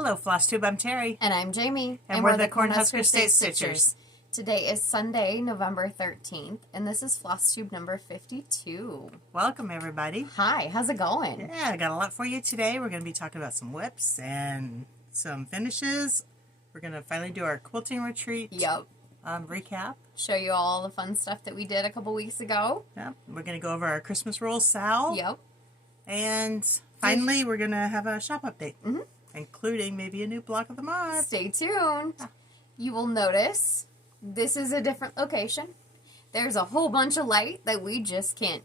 Hello, Flosstube. I'm Terri. And I'm Jamie. And we're the Cornhusker State Stitchers. Today is Sunday, November 13th, and this is Flosstube number 52. Welcome, everybody. Hi, how's it going? Yeah, I got a lot for you today. We're going to be talking about some whips and some finishes. We're going to finally do our quilting retreat. Yep. Recap. Show you all the fun stuff that we did a couple weeks ago. Yep. We're going to go over our Christmas Rules SAL. Yep. And finally, we're going to have a shop update, including maybe a new block of the month. Stay tuned. You will notice this is a different location. There's a whole bunch of light that we just can't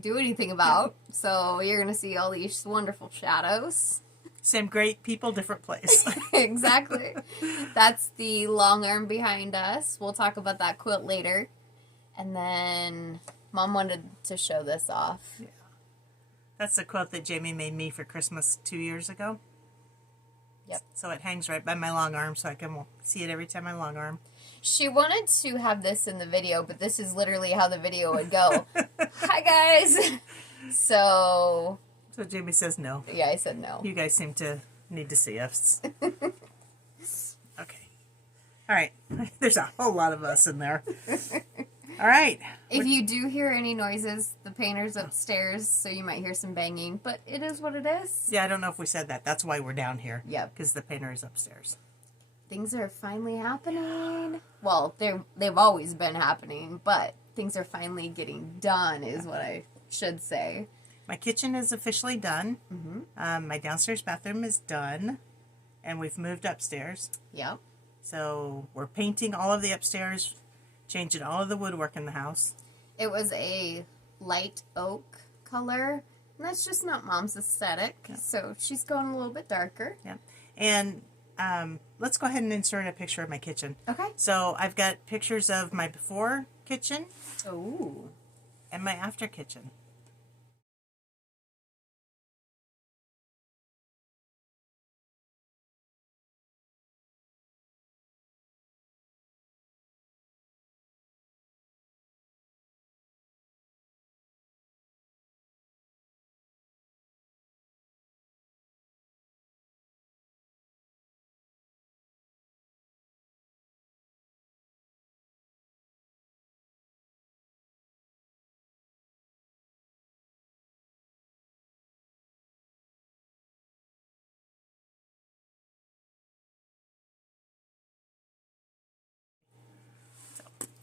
do anything about. So you're going to see all these wonderful shadows. Same great people, different place. Exactly. That's the long arm behind us. We'll talk about that quilt later. And then Mom wanted to show this off. Yeah. That's the quilt that Jamie made me for Christmas 2 years ago. Yep. So it hangs right by my long arm, so I can see it every time I long arm. She wanted to have this in the video, but this is literally how the video would go. Hi, guys. So Jamie says no. Yeah, I said no. You guys seem to need to see us. Okay. All right. There's a whole lot of us in there. All right. If you do hear any noises, the painter's upstairs, so you might hear some banging, but it is what it is. Yeah, I don't know if we said that. That's why we're down here. Yep. Because the painter is upstairs. Things are finally happening. Well, they've always been happening, but things are finally getting done is what I should say. My kitchen is officially done. My downstairs bathroom is done. And we've moved upstairs. Yep. So we're painting all of the upstairs, changing all of the woodwork in the house. It was a light oak color, and that's just not Mom's aesthetic. Yeah. So she's going a little bit darker. Yeah. And let's go ahead and insert a picture of my kitchen. Okay. So I've got pictures of my before kitchen. Oh. And my after kitchen.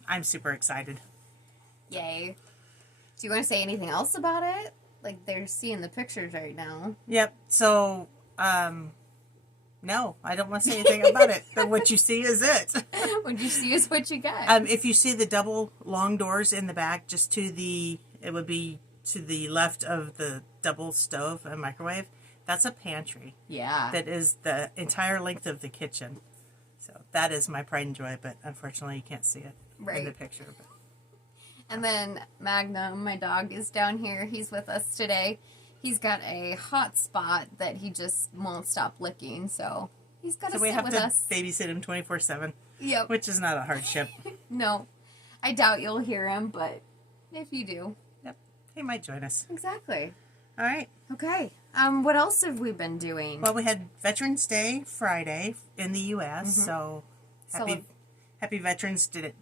I'm super excited. Yay. Do you want to say anything else about it? Like, they're seeing the pictures right now. Yep. So, no, I don't want to say anything about it. But what you see is it. What you see is what you get. If you see the double long doors in the back, just it would be to the left of the double stove and microwave. That's a pantry. Yeah. That is the entire length of the kitchen. So that is my pride and joy, but unfortunately you can't see it. Right. In the picture. But. And then Magnum, my dog, is down here. He's with us today. He's got a hot spot that he just won't stop licking, so he's got to sit with us. So we have to babysit him 24/7. Yep. Which is not a hardship. No. I doubt you'll hear him, but if you do. Yep. He might join us. Exactly. All right. Okay. What else have we been doing? Well, we had Veterans Day Friday in the U.S., so happy Veterans Day.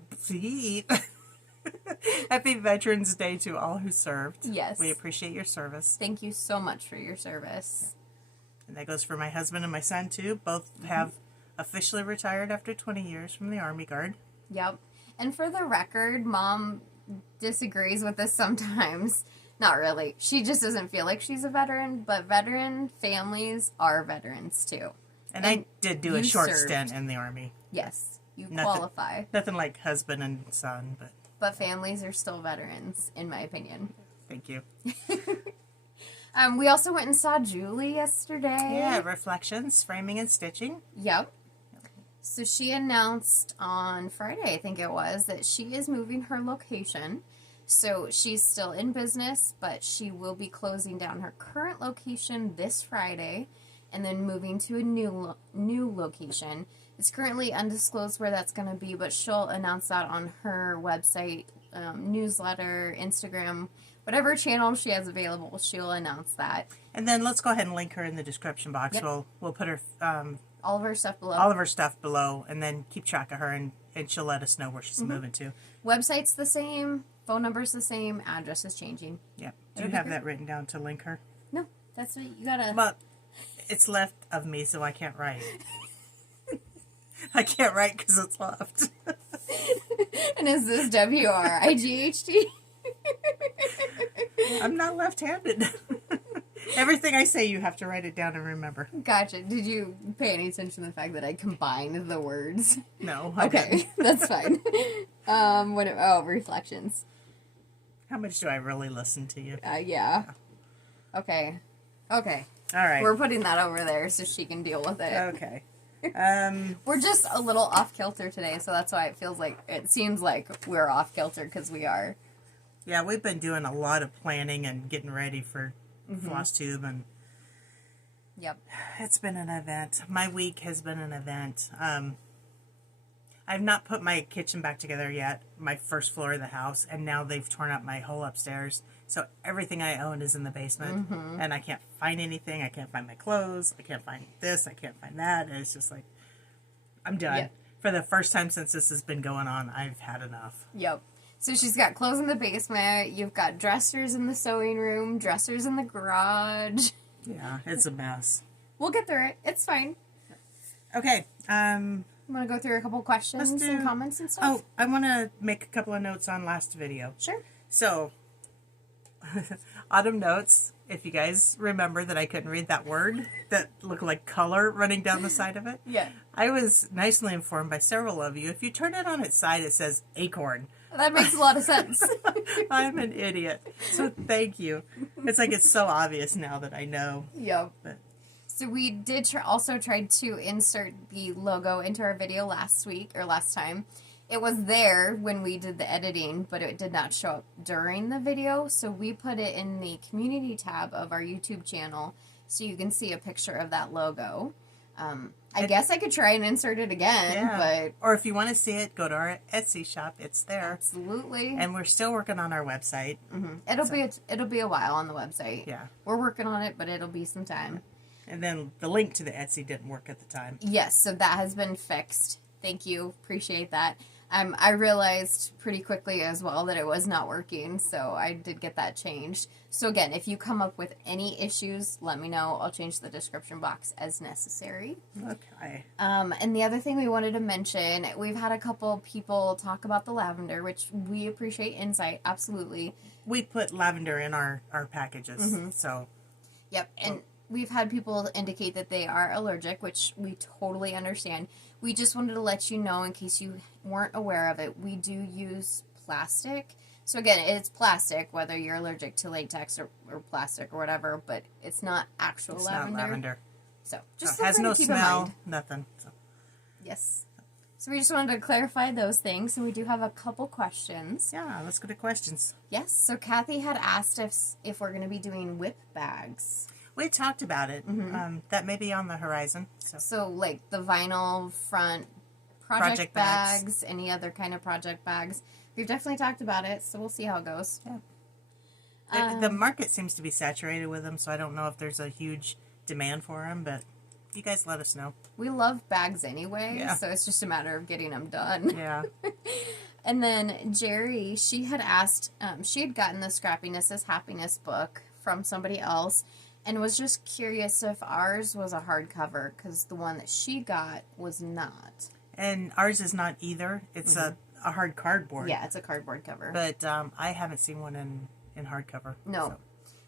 Happy Veterans Day to all who served. Yes. We appreciate your service. Thank you so much for your service. Yeah. And that goes for my husband and my son, too. Both have officially retired after 20 years from the Army Guard. Yep. And for the record, Mom disagrees with us sometimes. Not really. She just doesn't feel like she's a veteran, but veteran families are veterans, too. And I did do a short stint in the Army. Yes. You qualify. Nothing like husband and son, but... But families are still veterans, in my opinion. Thank you. We also went and saw Julie yesterday. Yeah, Reflections, Framing and Stitching. Yep. So she announced on Friday, I think it was, that she is moving her location. So she's still in business, but she will be closing down her current location this Friday and then moving to a new location. It's currently undisclosed where that's going to be, but she'll announce that on her website, newsletter, Instagram, whatever channel she has available, she'll announce that. And then let's go ahead and link her in the description box. Yep. We'll put her All of her stuff below. all of her stuff below, and then keep track of her, and she'll let us know where she's moving to. Website's the same, phone number's the same, address is changing. Yeah. Do you have that written down to link her? No, that's what you gotta. But it's left of me, so I can't write. I can't write because it's left. And is this WRIGHT? I'm not left-handed. Everything I say, you have to write it down and remember. Gotcha. Did you pay any attention to the fact that I combined the words? No. I Okay, didn't. that's fine. Reflections. How much do I really listen to you? Yeah. Okay. All right. We're putting that over there so she can deal with it. Okay. We're just a little off kilter today, so that's why it seems like we're off kilter, because we are. Yeah, we've been doing a lot of planning and getting ready for Flosstube, and Yep. it's been an event. My week has been an event. I've not put my kitchen back together yet, my first floor of the house, and now they've torn up my whole upstairs. So everything I own is in the basement, and I can't find anything. I can't find my clothes. I can't find this. I can't find that. And it's just like, I'm done. Yep. For the first time since this has been going on, I've had enough. Yep. So she's got clothes in the basement. You've got dressers in the sewing room, dressers in the garage. Yeah, it's a mess. We'll get through it. It's fine. Okay. You want to go through a couple questions and comments and stuff? Oh, I want to make a couple of notes on last video. Sure. So, autumn notes, if you guys remember that I couldn't read that word that looked like color running down the side of it. Yeah. I was nicely informed by several of you. If you turn it on its side, it says ACORN. That makes a lot of sense. I'm an idiot. So thank you. It's like it's so obvious now that I know. Yep. But So we did also tried to insert the logo into our video last time. It was there when we did the editing, but it did not show up during the video. So we put it in the community tab of our YouTube channel so you can see a picture of that logo. I guess I could try and insert it again, but... Or if you want to see it, go to our Etsy shop. It's there. Absolutely. And we're still working on our website. It'll be a while on the website. Yeah. We're working on it, but it'll be some time. And then the link to the Etsy didn't work at the time. Yes, so that has been fixed. Thank you. Appreciate that. I realized pretty quickly as well that it was not working, so I did get that changed. So again, if you come up with any issues, let me know. I'll change the description box as necessary. Okay. And the other thing we wanted to mention, we've had a couple people talk about the lavender, which we appreciate insight, absolutely. We put lavender in our packages, so... Yep, and we've had people indicate that they are allergic, which we totally understand. We just wanted to let you know, in case you weren't aware of it, we do use plastic. So again, it's plastic, whether you're allergic to latex or plastic or whatever, but it's not actual lavender. It's not lavender. So just it has no to keep in smell, mind. nothing. So. Yes. So we just wanted to clarify those things, and we do have a couple questions. Yeah, let's go to questions. Yes, so Kathy had asked if we're going to be doing whip bags. We talked about it. That may be on the horizon. So like the vinyl front project bags, any other kind of project bags. We've definitely talked about it, so we'll see how it goes. Yeah. The market seems to be saturated with them, so I don't know if there's a huge demand for them, but you guys let us know. We love bags anyway, so it's just a matter of getting them done. Yeah. And then Jerry, she had asked, she had gotten the Scrappiness is Happiness book from somebody else, and was just curious if ours was a hardcover, because the one that she got was not. And ours is not either. It's a hard cardboard. Yeah, it's a cardboard cover. But I haven't seen one in hardcover. No. So.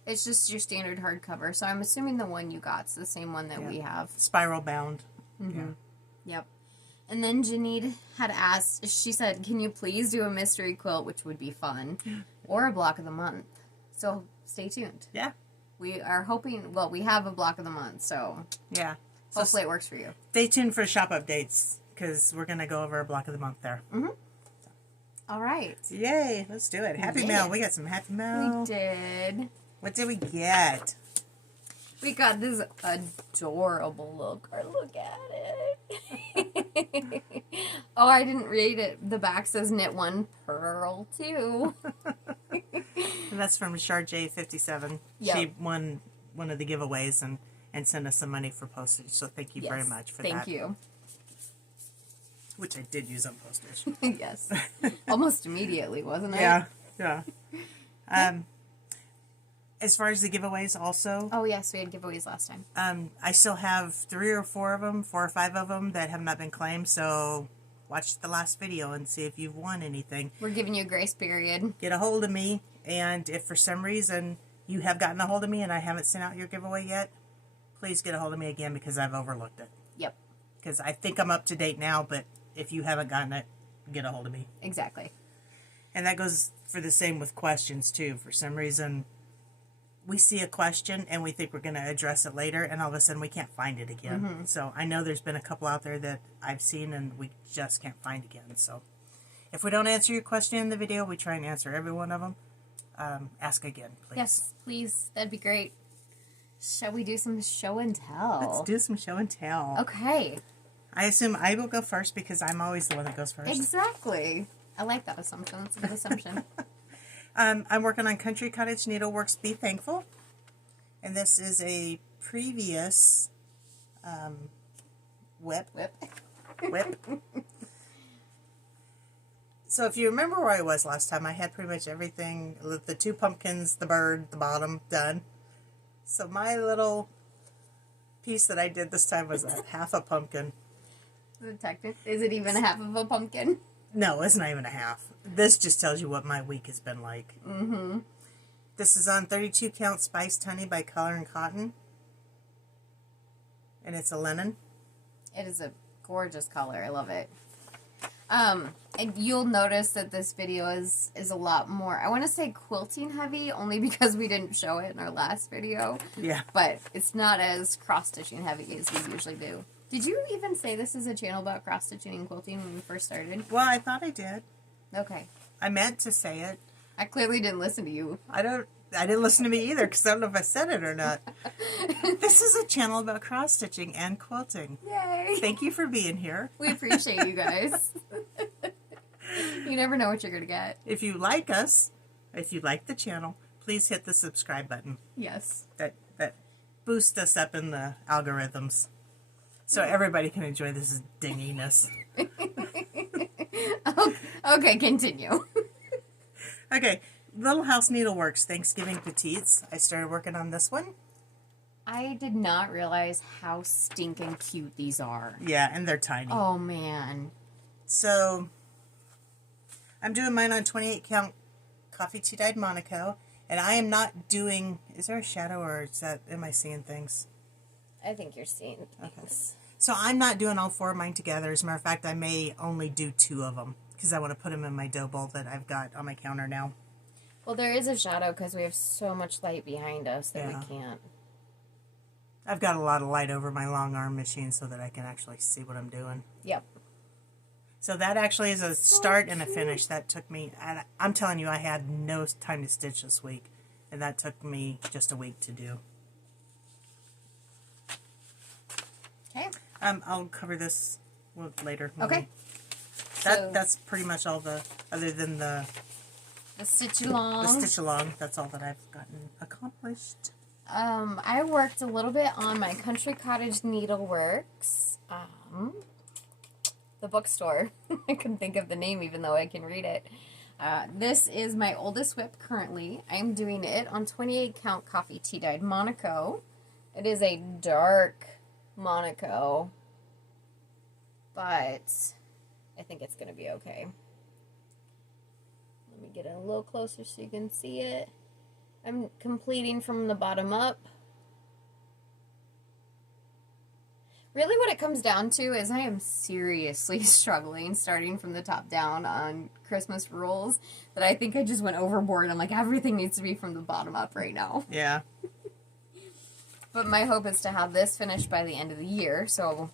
It's just your standard hardcover. So I'm assuming the one you got's the same one that we have. Spiral bound. Yeah. Yep. And then Janine had asked, she said, can you please do a mystery quilt, which would be fun, or a block of the month? So stay tuned. Yeah. We are hoping, well, we have a block of the month, so yeah. Hopefully it works for you. Stay tuned for shop updates, because we're going to go over a block of the month there. All right. Yay, let's do it. Happy mail. We got some happy mail. We did. What did we get? We got this adorable look. Look at it. Oh, I didn't read it. The back says knit one, purl two. And that's from J57. Yep. She won one of the giveaways and sent us some money for postage. So thank you very much for that. Thank you. Which I did use on postage. Yes. Almost immediately, wasn't it? Yeah. Yeah. As far as the giveaways also. Oh, yes, we had giveaways last time. I still have 3 or 4 of them, 4 or 5 of them that have not been claimed. So watch the last video and see if you've won anything. We're giving you a grace period. Get a hold of me. And if for some reason you have gotten a hold of me and I haven't sent out your giveaway yet, please get a hold of me again because I've overlooked it. Yep. Because I think I'm up to date now, but if you haven't gotten it, get a hold of me. Exactly. And that goes for the same with questions, too. For some reason, we see a question and we think we're going to address it later, and all of a sudden we can't find it again. Mm-hmm. So I know there's been a couple out there that I've seen and we just can't find again. So if we don't answer your question in the video, we try and answer every one of them. Ask again, please. Yes, please. That'd be great. Shall we do some show and tell? Let's do some show and tell. Okay. I assume I will go first because I'm always the one that goes first. Exactly. I like that assumption. That's a good assumption. I'm working on Country Cottage Needleworks Be Thankful. And this is a previous whip. So if you remember where I was last time, I had pretty much everything, the 2 pumpkins, the bird, the bottom, done. So my little piece that I did this time was a half a pumpkin. Is it even half of a pumpkin? No, it's not even a half. This just tells you what my week has been like. Mm-hmm. This is on 32 count spiced honey by Color and Cotton. And it's a linen. It is a gorgeous color. I love it. And you'll notice that this video is a lot more, I want to say quilting heavy, only because we didn't show it in our last video. Yeah. But it's not as cross-stitching heavy as we usually do. Did you even say this is a channel about cross-stitching and quilting when we first started? Well, I thought I did. Okay. I meant to say it. I clearly didn't listen to you. I didn't listen to me either because I don't know if I said it or not. This is a channel about cross-stitching and quilting. Yay. Thank you for being here. We appreciate you guys. You never know what you're going to get. If you like us, if you like the channel, please hit the subscribe button. Yes. That boosts us up in the algorithms. So everybody can enjoy this dinginess. Okay, continue. Okay, Little House Needleworks Thanksgiving Petites. I started working on this one. I did not realize how stinking cute these are. Yeah, and they're tiny. Oh, man. So, I'm doing mine on 28 count coffee tea-dyed Monaco. And I am not doing... Is there a shadow or am I seeing things? I think you're seeing things. Okay. So I'm not doing all 4 of mine together. As a matter of fact, I may only do 2 of them because I want to put them in my dough bowl that I've got on my counter now. Well, there is a shadow because we have so much light behind us that we can't. I've got a lot of light over my long arm machine so that I can actually see what I'm doing. Yep. So that actually is a start and a finish. That took me, and I'm telling you, I had no time to stitch this week. And that took me just a week to do. Okay. I'll cover this later. Okay. That's pretty much all other than the stitch along. The stitch along. That's all that I've gotten accomplished. I worked a little bit on my Country Cottage Needleworks. The bookstore. I couldn't think of the name even though I can read it. This is my oldest whip currently. I'm doing it on 28 count coffee tea dyed Monaco. It is a dark Monaco, but I think it's going to be okay. Let me get a little closer so you can see it. I'm completing from the bottom up. Really what it comes down to is I am seriously struggling starting from the top down on Christmas rules that I think I just went overboard. I'm like, everything needs to be from the bottom up right now. Yeah. But my hope is to have this finished by the end of the year, so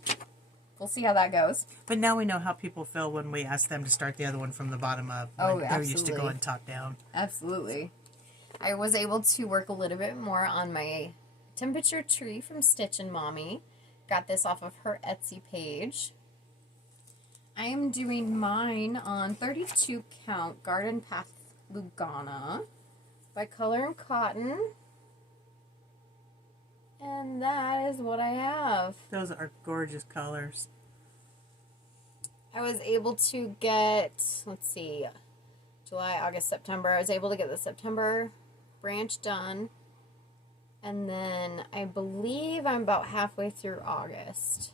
we'll see how that goes. But now we know how people feel when we ask them to start the other one from the bottom up. Oh, they're absolutely. used to going top down. Absolutely. I was able to work a little bit more on my temperature tree from Stitch and Mommy. Got this off of her Etsy page. I am doing mine on 32 count Garden Path Lugana. by Color and Cotton. And that is what I have. Those are gorgeous colors. I was able to get, let's see, July, August, September. I was able to get the September branch done. And then I believe I'm about halfway through August.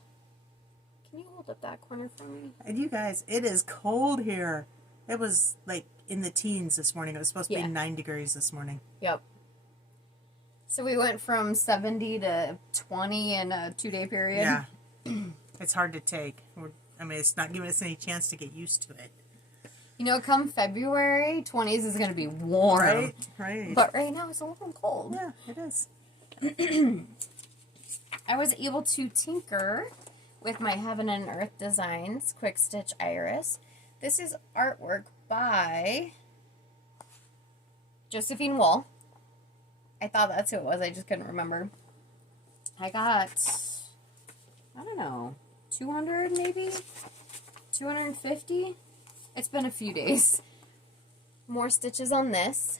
Can you hold up that corner for me? And you guys, it is cold here. It was like in the teens this morning. It was supposed to be 9 degrees this morning. Yep. So we went from 70 to 20 in a 2-day period. Yeah. It's hard to take. It's not giving us any chance to get used to it. You know, come February, 20s is going to be warm. Right. But right now it's a little cold. Yeah, it is. I was able to tinker with my Heaven and Earth Designs Quick Stitch Iris. This is artwork by Josephine Wall. I thought that's who it was. I just couldn't remember. I got, I don't know, 200 maybe? 250? It's been a few days. More stitches on this.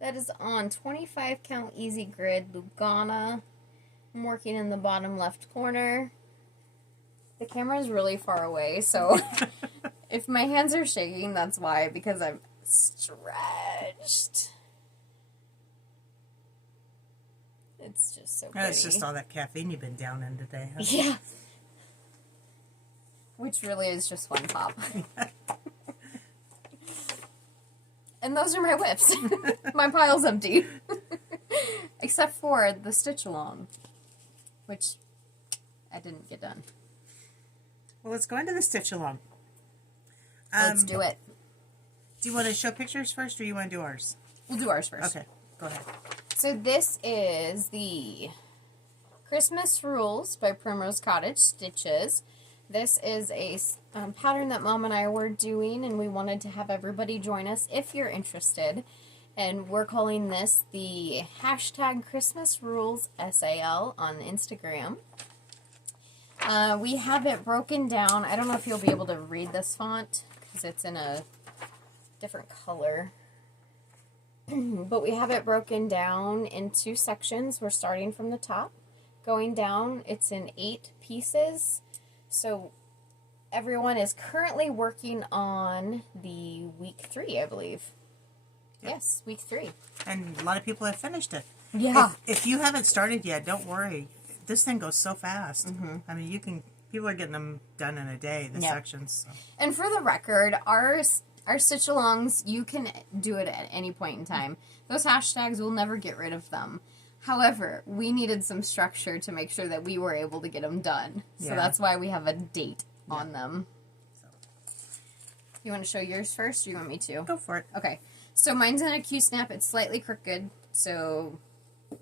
That is on 25 count easy grid Lugana. I'm working in the bottom left corner. The camera is really far away, so if my hands are shaking, that's why, because I'm stretched. It's just so pretty. It's just all that caffeine you've been down in today. Huh? Yeah. Which really is just one pop. And those are my whips. My pile's empty. Except for the stitch along, which I didn't get done. Well, let's go into the stitch along. Let's do it. Do you want to show pictures first, or you want to do ours? We'll do ours first. Okay, go ahead. So this is the Christmas Rules by Primrose Cottage Stitches. This is a pattern that Mom and I were doing, and we wanted to have everybody join us if you're interested. And we're calling this the hashtag Christmas Rules SAL on Instagram. We have it broken down. I don't know if you'll be able to read this font because it's in a different color. But we have it broken down in 2 sections. We're starting from the top. Going down, it's in 8 pieces. So everyone is currently working on the week 3, I believe. Yep. Yes, week 3. And a lot of people have finished it. Yeah. If you haven't started yet, don't worry. This thing goes so fast. Mm-hmm. I mean, people are getting them done in a day, the sections. So. And for the record, our stitch-alongs, you can do it at any point in time. Those hashtags, we'll never get rid of them. However, we needed some structure to make sure that we were able to get them done. So that's why we have a date on them. So. You want to show yours first, or you want me to? Go for it. Okay. So mine's in a Q-snap. It's slightly crooked, so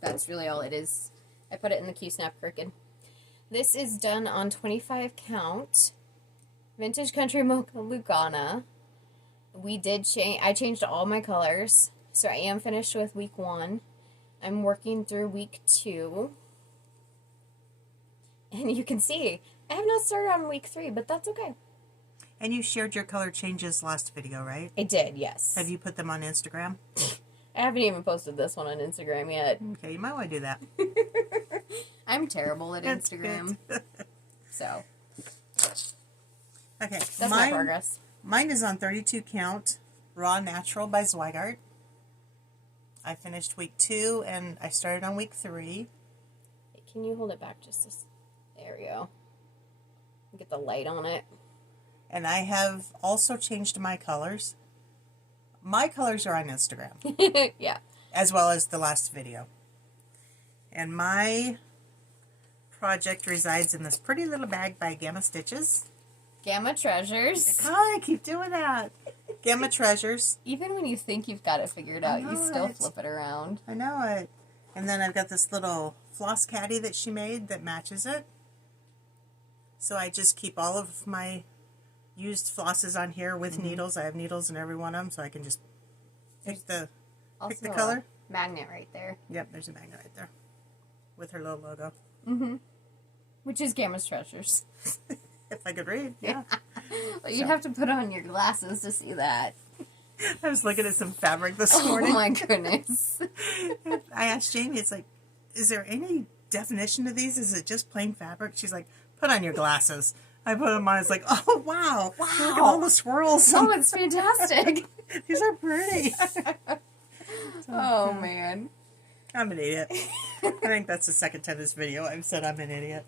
that's really all it is. I put it in the Q-snap crooked. This is done on 25 count. Vintage Country Mocha Lugana. I changed all my colors, so I am finished with week 1. I'm working through week 2. And you can see, I have not started on week 3, but that's okay. And you shared your color changes last video, right? I did, yes. Have you put them on Instagram? I haven't even posted this one on Instagram yet. Okay, you might want to do that. I'm terrible at Instagram. So. Okay. That's my progress. Mine is on 32 count, Raw Natural by Zweigart. I finished week 2, and I started on week 3. Can you hold it back just this? There we go. Get the light on it. And I have also changed my colors. My colors are on Instagram. Yeah. As well as the last video. And my project resides in this pretty little bag by Gamma Stitches. Gamma Treasures. God, I keep doing that. Gamma Treasures. Even when you think you've got it figured out, you still flip it around. I know it. And then I've got this little floss caddy that she made that matches it. So I just keep all of my used flosses on here with needles. I have needles in every one of them, so I can just pick the color. Magnet right there. Yep, there's a magnet right there with her little logo. Mm-hmm. Which is Gamma's Treasures. If I could read, yeah. Well, you'd have to put on your glasses to see that. I was looking at some fabric this Oh morning. my goodness. I asked Jamie, it's like, is there any definition to these? Is it just plain fabric? She's like, put on your glasses. I put them on. It's like, oh, wow. Look at all the swirls. Oh, it's fantastic. These are pretty. Oh, man. I'm an idiot. I think that's the second time this video I've said I'm an idiot.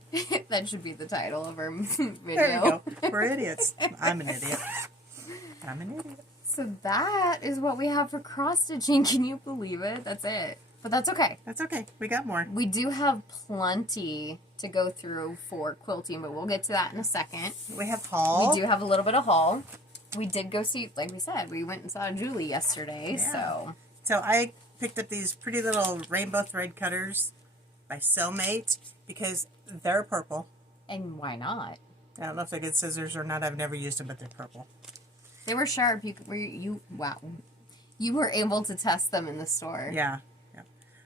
That should be the title of our video. There you go. We're idiots. I'm an idiot. I'm an idiot. So that is what we have for cross-stitching. Can you believe it? That's it. But that's okay. That's okay. We got more. We do have plenty to go through for quilting, but we'll get to that in a second. We have haul. We do have a little bit of haul. We did go see, like we said, we went and saw Julie yesterday, Yeah. So I picked up these pretty little rainbow thread cutters by Cellmate because they're purple. And why not? I don't know if they're good scissors or not. I've never used them, but they're purple. They were sharp. Wow. You were able to test them in the store. Yeah.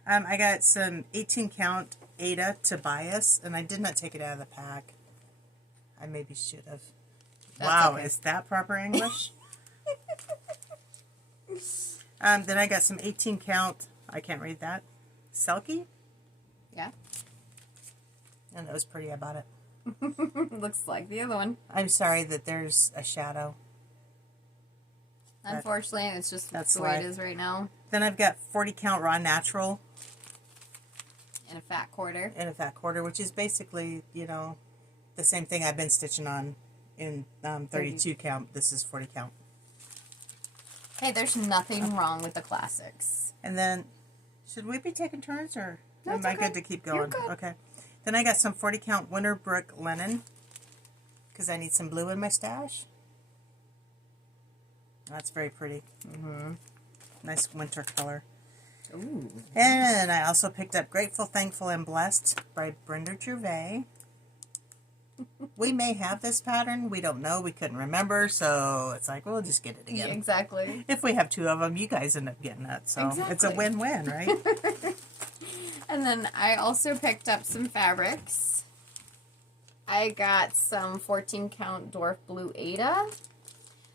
I got some 18 count Ada to bias, and I did not take it out of the pack. I maybe should have. Wow, okay. Is that proper English? Then I got some 18 count, I can't read that, Selkie? Yeah. And that was pretty, I bought it. Looks like the other one. I'm sorry that there's a shadow. Unfortunately, it's just that's the way it is right now. Then I've got 40 count raw natural. And a fat quarter. And a fat quarter, which is basically, you know, the same thing I've been stitching on in 32 count. This is 40 count. Hey, there's nothing wrong with the classics. And then, should we be taking turns, or am I good to keep going? You're good. Okay. Then I got some 40 count Winterbrook linen, because I need some blue in my stash. That's very pretty. Nice winter color. Ooh. And I also picked up Grateful, Thankful, and Blessed by Brenda Gervais. We may have this pattern. We don't know. We couldn't remember. So it's like, we'll just get it again. Yeah, exactly. If we have two of them, you guys end up getting it. So It's a win-win, right? And then I also picked up some fabrics. I got some 14 count Dwarf Blue Ada.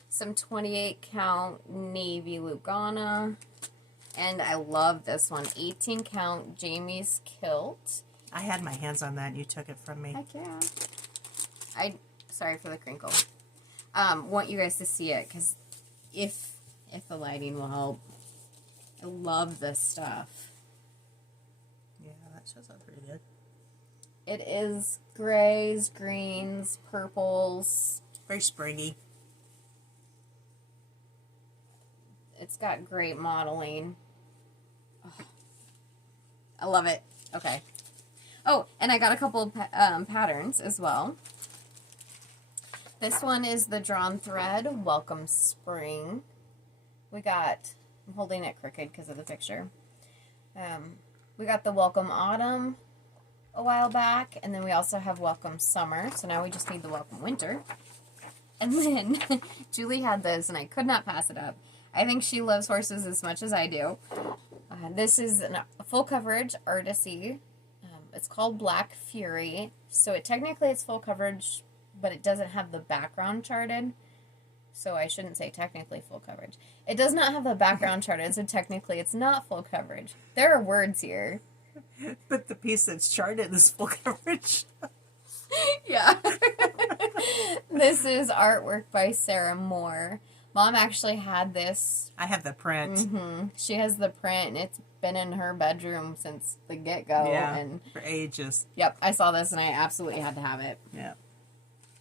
Some 28 count Navy Lugana. And I love this one, 18 count Jamie's Kilt. I had my hands on that and you took it from me. Heck yeah. Sorry for the crinkle. Want you guys to see it, because if the lighting will help. I love this stuff. Yeah, that shows up pretty good. It is grays, greens, purples. Very springy. It's got great modeling. Oh, I love it. Okay. Oh, and I got a couple of patterns as well. This one is the Drawn Thread Welcome Spring. I'm holding it crooked because of the picture. We got the Welcome Autumn a while back, and then we also have Welcome Summer, so now we just need the Welcome Winter. And then Julie had this, and I could not pass it up. I think she loves horses as much as I do. This is a full coverage Artisy. It's called Black Fury, so technically it's full coverage, but it doesn't have the background charted, so I shouldn't say technically full coverage. It does not have the background charted, so technically it's not full coverage. There are words here. But the piece that's charted is full coverage. Yeah. This is artwork by Sarah Moore. Mom actually had this. I have the print. She has the print, and it's been in her bedroom since the get-go. Yeah, and for ages. Yep, I saw this, and I absolutely had to have it. Yeah.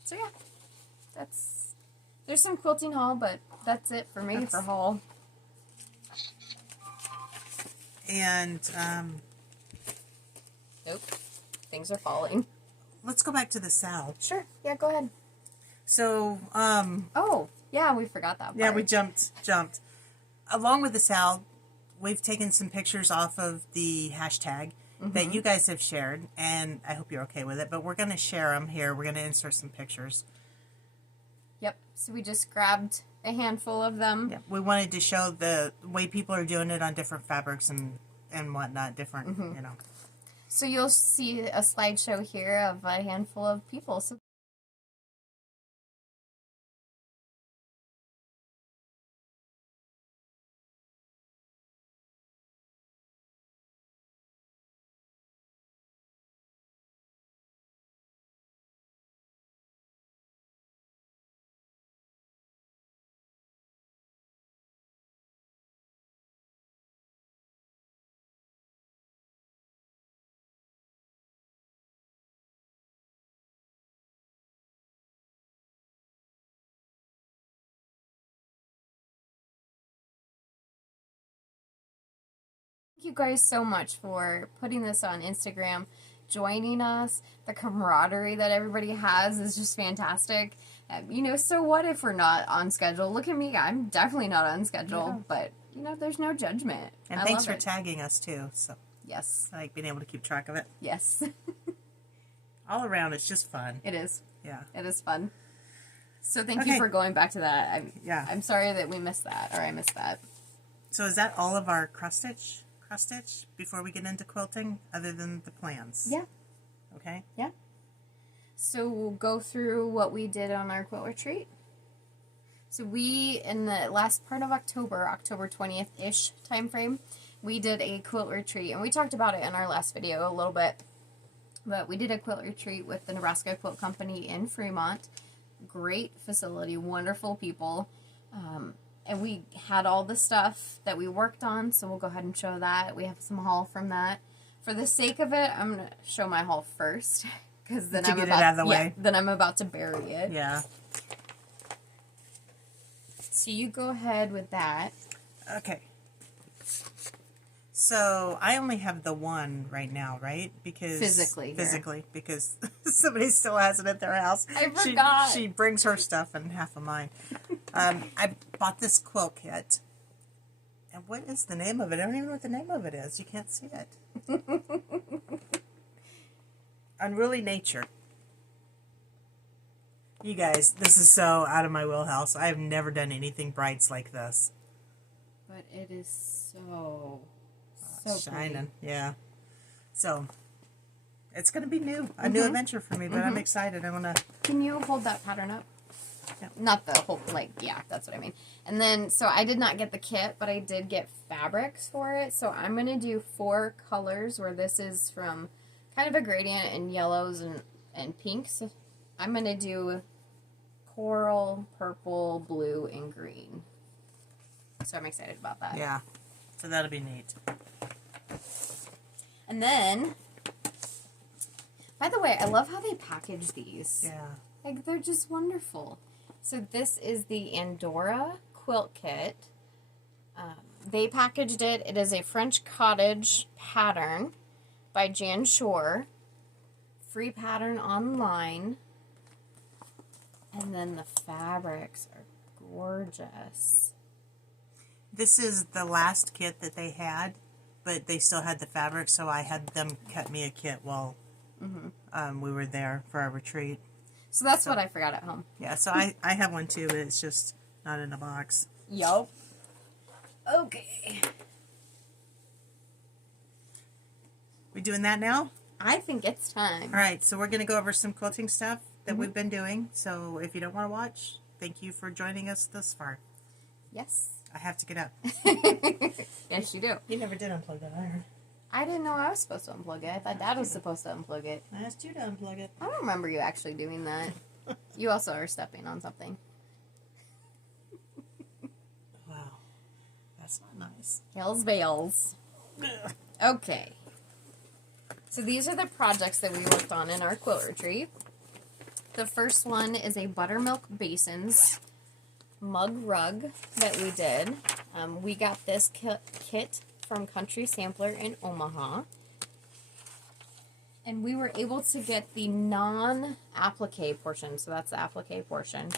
So, yeah. There's some quilting haul, but that's it for me for haul. And, Nope. Things are falling. Let's go back to the SAL. Sure. Yeah, go ahead. So, Oh, yeah, we forgot that part. Yeah, we jumped. Along with the SAL, we've taken some pictures off of the hashtag that you guys have shared, and I hope you're okay with it, but we're going to share them here. We're going to insert some pictures. Yep. So we just grabbed a handful of them. Yeah, we wanted to show the way people are doing it on different fabrics and whatnot, different, you know. So you'll see a slideshow here of a handful of people. So you guys so much for putting this on Instagram, joining us. The camaraderie that everybody has is just fantastic. You know, so what if we're not on schedule? Look at me. I'm definitely not on schedule, Yeah. but, you know, there's no judgment. And I thanks love for it. tagging us, too. So Yes. I like being able to keep track of it. Yes. All around, it's just fun. It is. Yeah. It is fun. So thank you for going back to that. I'm sorry that we missed that, or I missed that. So is that all of our cross-stitch before we get into quilting, other than the plans? Yeah. Okay. Yeah. So we'll go through what we did on our quilt retreat. So we, in the last part of October 20th-ish time frame, we did a quilt retreat. And we talked about it in our last video a little bit. But we did a quilt retreat with the Nebraska Quilt Company in Fremont. Great facility, wonderful people. And we had all the stuff that we worked on, so we'll go ahead and show that. We have some haul from that. For the sake of it, I'm going to show my haul first. Because then get it out of the way. Then I'm about to bury it. Yeah. So you go ahead with that. Okay. So I only have the one right now, right? Because Physically, because somebody still has it at their house. I forgot. She brings her stuff and half of mine. I bought this quilt kit. And what is the name of it? I don't even know what the name of it is. You can't see it. Unruly Nature. You guys, this is so out of my wheelhouse. I have never done anything brights like this. But it is so Shining, pretty. yeah. So, it's going to be new. A new adventure for me, but I'm excited. I want to... Can you hold that pattern up? Yeah. Not the whole, like, yeah, that's what I mean. And then, so I did not get the kit, but I did get fabrics for it. So I'm going to do 4 colors, where this is from kind of a gradient in yellows and pinks. I'm going to do coral, purple, blue, and green. So I'm excited about that. Yeah. So that'll be neat. And then, by the way, I love how they package these. Yeah. Like, they're just wonderful. So this is the Andorra quilt kit. They packaged it. It is a French cottage pattern by Jan Shore. Free pattern online. And then the fabrics are gorgeous. This is the last kit that they had, but they still had the fabric, so I had them cut me a kit while we were there for our retreat. So that's what I forgot at home. Yeah, so I have one too, but it's just not in a box. Yup. Okay. We doing that now? I think it's time. All right, so we're going to go over some quilting stuff that we've been doing. So if you don't want to watch, thank you for joining us this far. Yes. I have to get up. Yes, you do. You never did unplug that iron. I didn't know I was supposed to unplug it. I thought Dad was supposed to unplug it. I asked you to unplug it. I don't remember you actually doing that. You also are stepping on something. Wow. That's not nice. Hills Veils. Okay. So these are the projects that we worked on in our quilt retreat. The first one is a buttermilk basins mug rug that we did. We got this kit from Country Sampler in Omaha. And we were able to get the non-applique portion, so that's the applique portion.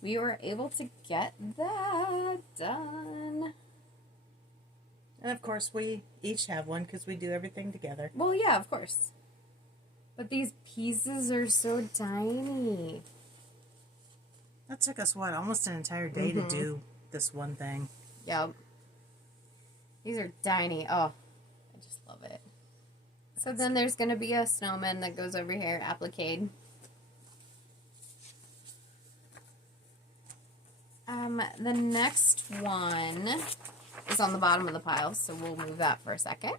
We were able to get that done. And of course, we each have one because we do everything together. Well, yeah, of course. But these pieces are so tiny. That took us, what, almost an entire day to do this one thing. Yep. These are tiny. Oh, I just love it. So then there's going to be a snowman that goes over here, appliqued. The next one is on the bottom of the pile, so we'll move that for a second.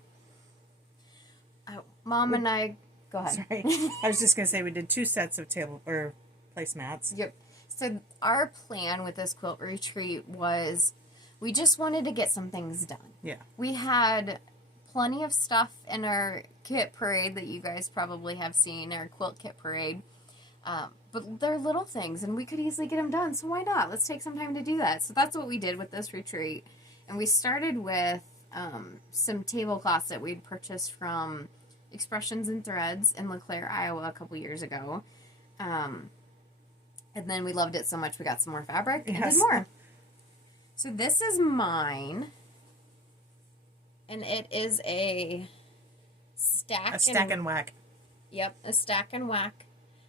Oh, Mom and I, go ahead. Sorry. I was just going to say we did 2 sets of table or placemats. Yep. So our plan with this quilt retreat was we just wanted to get some things done. Yeah. We had plenty of stuff in our kit parade that you guys probably have seen, our quilt kit parade. But they're little things, and we could easily get them done, so why not? Let's take some time to do that. So that's what we did with this retreat. And we started with some tablecloths that we'd purchased from Expressions and Threads in LeClaire, Iowa a couple years ago. And then we loved it so much we got some more fabric and did more. So this is mine. And it is a stack. A stack and whack. Yep, a stack and whack.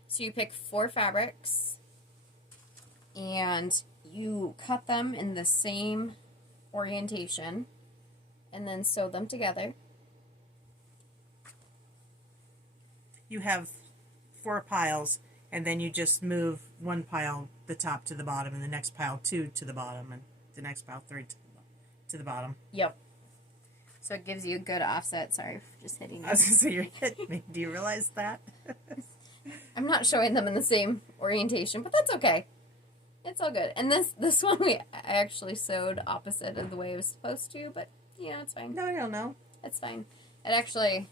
So you pick 4 fabrics and you cut them in the same orientation and then sew them together. You have 4 piles, and then you just move one pile, the top to the bottom, and the next pile 2 to the bottom, and the next pile 3 to the bottom. Yep. So it gives you a good offset. Sorry for just hitting you. I was going to say, you're hitting me. Do you realize that? I'm not showing them in the same orientation, but that's okay. It's all good. And this one I actually sewed opposite of the way it was supposed to, but, you know, it's fine. No, I don't know. It's fine. It actually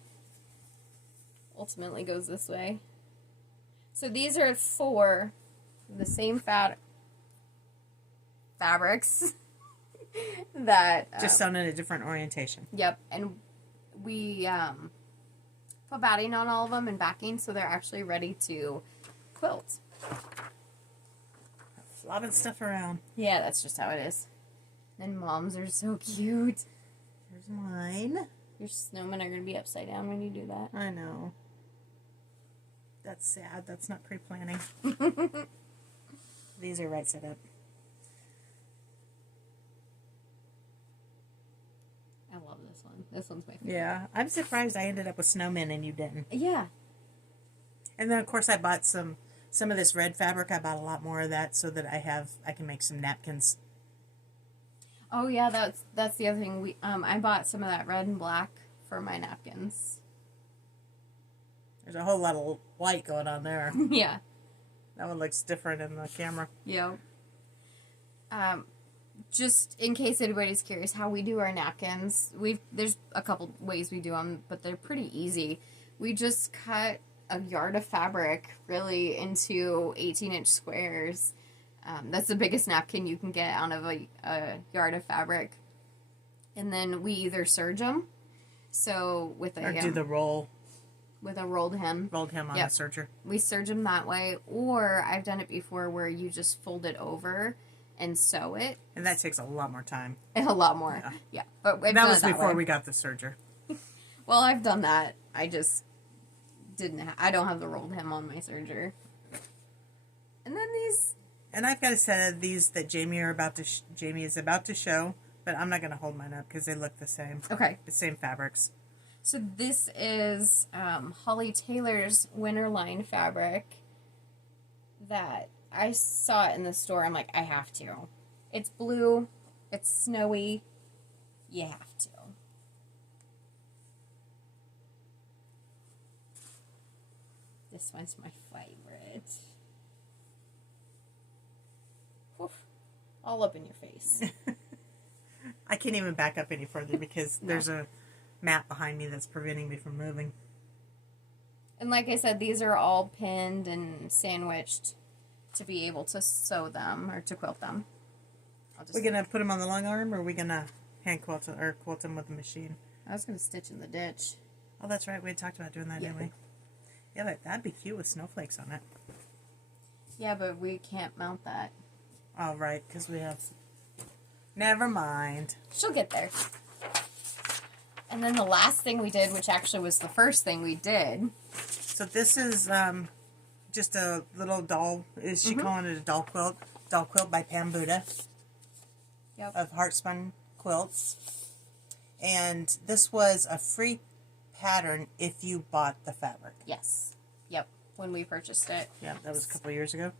ultimately goes this way. So these are 4 the same fabrics that... just sewn in a different orientation. Yep. And we put batting on all of them and backing so they're actually ready to quilt. Flopping stuff around. Yeah, that's just how it is. And moms are so cute. Here's mine. Your snowmen are going to be upside down when you do that. I know. That's sad. That's not pre-planning. These are right side up. I love this one. This one's my favorite. Yeah. I'm surprised I ended up with snowmen and you didn't. Yeah. And then, of course, I bought some of this red fabric. I bought a lot more of that so that I can make some napkins. Oh, yeah, that's the other thing. I bought some of that red and black for my napkins. There's a whole lot of white going on there. Yeah. That one looks different in the camera. Yep. Just in case anybody's curious how we do our napkins, there's a couple ways we do them, but they're pretty easy. We just cut a yard of fabric really into 18-inch squares. That's the biggest napkin you can get out of a yard of fabric. And then we either serge them, so with a... Or do the roll. With a rolled hem. Rolled hem on the serger. We serge them that way, or I've done it before where you just fold it over and sew it. And that takes a lot more time. A lot more. Yeah. But that was before we got the serger. Well, I've done that. I just didn't I don't have the rolled hem on my serger. And then these... And I've got a set of these that Jamie is about to show, but I'm not going to hold mine up because they look the same. Okay. The same fabrics. So this is Holly Taylor's Winterline fabric that I saw it in the store. I'm like, I have to. It's blue. It's snowy. You have to. This one's my favorite. Oof. All up in your face. I can't even back up any further because there's a mat behind me that's preventing me from moving. And like I said, these are all pinned and sandwiched to be able to sew them or to quilt them. We're going to put them on the long arm, or are we going to hand quilt them, or quilt them with the machine? I was going to stitch in the ditch. Oh, that's right. We had talked about doing that, didn't we? Yeah, but that'd be cute with snowflakes on it. Yeah, but we can't mount that. Oh, right, because we have... Never mind. She'll get there. And then the last thing we did, which actually was the first thing we did. So this is just a little doll. Is she calling it a doll quilt? Doll quilt by Pam Buddha. Yep. Of Heartspun Quilts. And this was a free pattern if you bought the fabric. Yes. Yep. When we purchased it. Yeah, that was a couple of years ago.